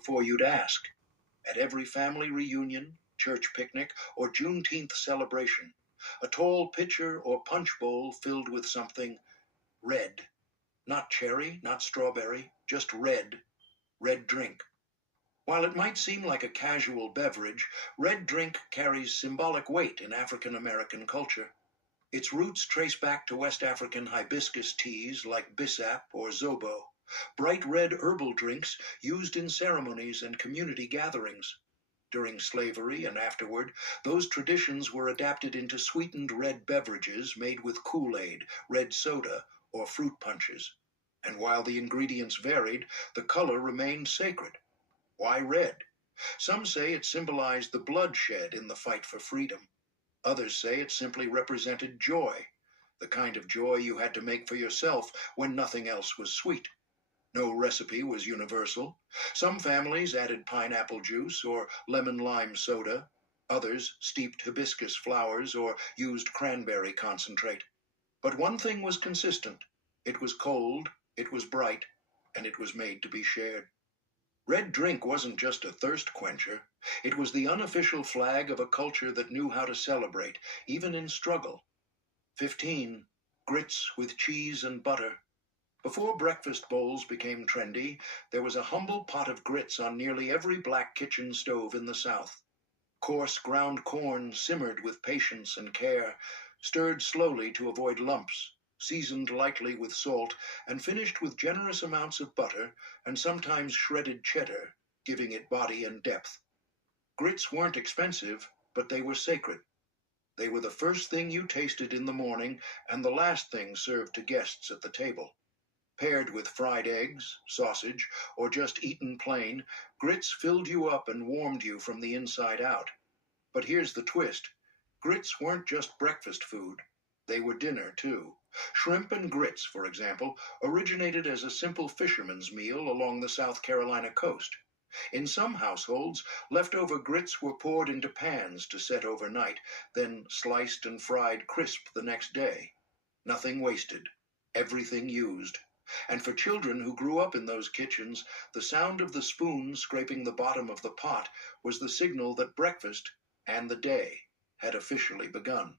before you'd ask. At every family reunion, church picnic, or Juneteenth celebration, a tall pitcher or punch bowl filled with something red. Not cherry, not strawberry, just red. Red drink. While it might seem like a casual beverage, red drink carries symbolic weight in African American culture. Its roots trace back to West African hibiscus teas like bissap or zobo, bright red herbal drinks used in ceremonies and community gatherings. During slavery and afterward, those traditions were adapted into sweetened red beverages made with Kool-Aid, red soda, or fruit punches. And while the ingredients varied, the color remained sacred. Why red? Some say it symbolized the bloodshed in the fight for freedom. Others say it simply represented joy, the kind of joy you had to make for yourself when nothing else was sweet. No recipe was universal. Some families added pineapple juice or lemon lime soda. Others steeped hibiscus flowers or used cranberry concentrate. But one thing was consistent. It was cold, it was bright, and it was made to be shared. Red drink wasn't just a thirst quencher. It was the unofficial flag of a culture that knew how to celebrate, even in struggle. 15. Grits with cheese and butter. Before breakfast bowls became trendy, there was a humble pot of grits on nearly every black kitchen stove in the South. Coarse ground corn simmered with patience and care, stirred slowly to avoid lumps, seasoned lightly with salt, and finished with generous amounts of butter and sometimes shredded cheddar, giving it body and depth. Grits weren't expensive, but they were sacred. They were the first thing you tasted in the morning and the last thing served to guests at the table. Paired with fried eggs, sausage, or just eaten plain, grits filled you up and warmed you from the inside out. But here's the twist. Grits weren't just breakfast food. They were dinner, too. Shrimp and grits, for example, originated as a simple fisherman's meal along the South Carolina coast. In some households, leftover grits were poured into pans to set overnight, then sliced and fried crisp the next day. Nothing wasted. Everything used. And for children who grew up in those kitchens, the sound of the spoon scraping the bottom of the pot was the signal that breakfast and the day had officially begun.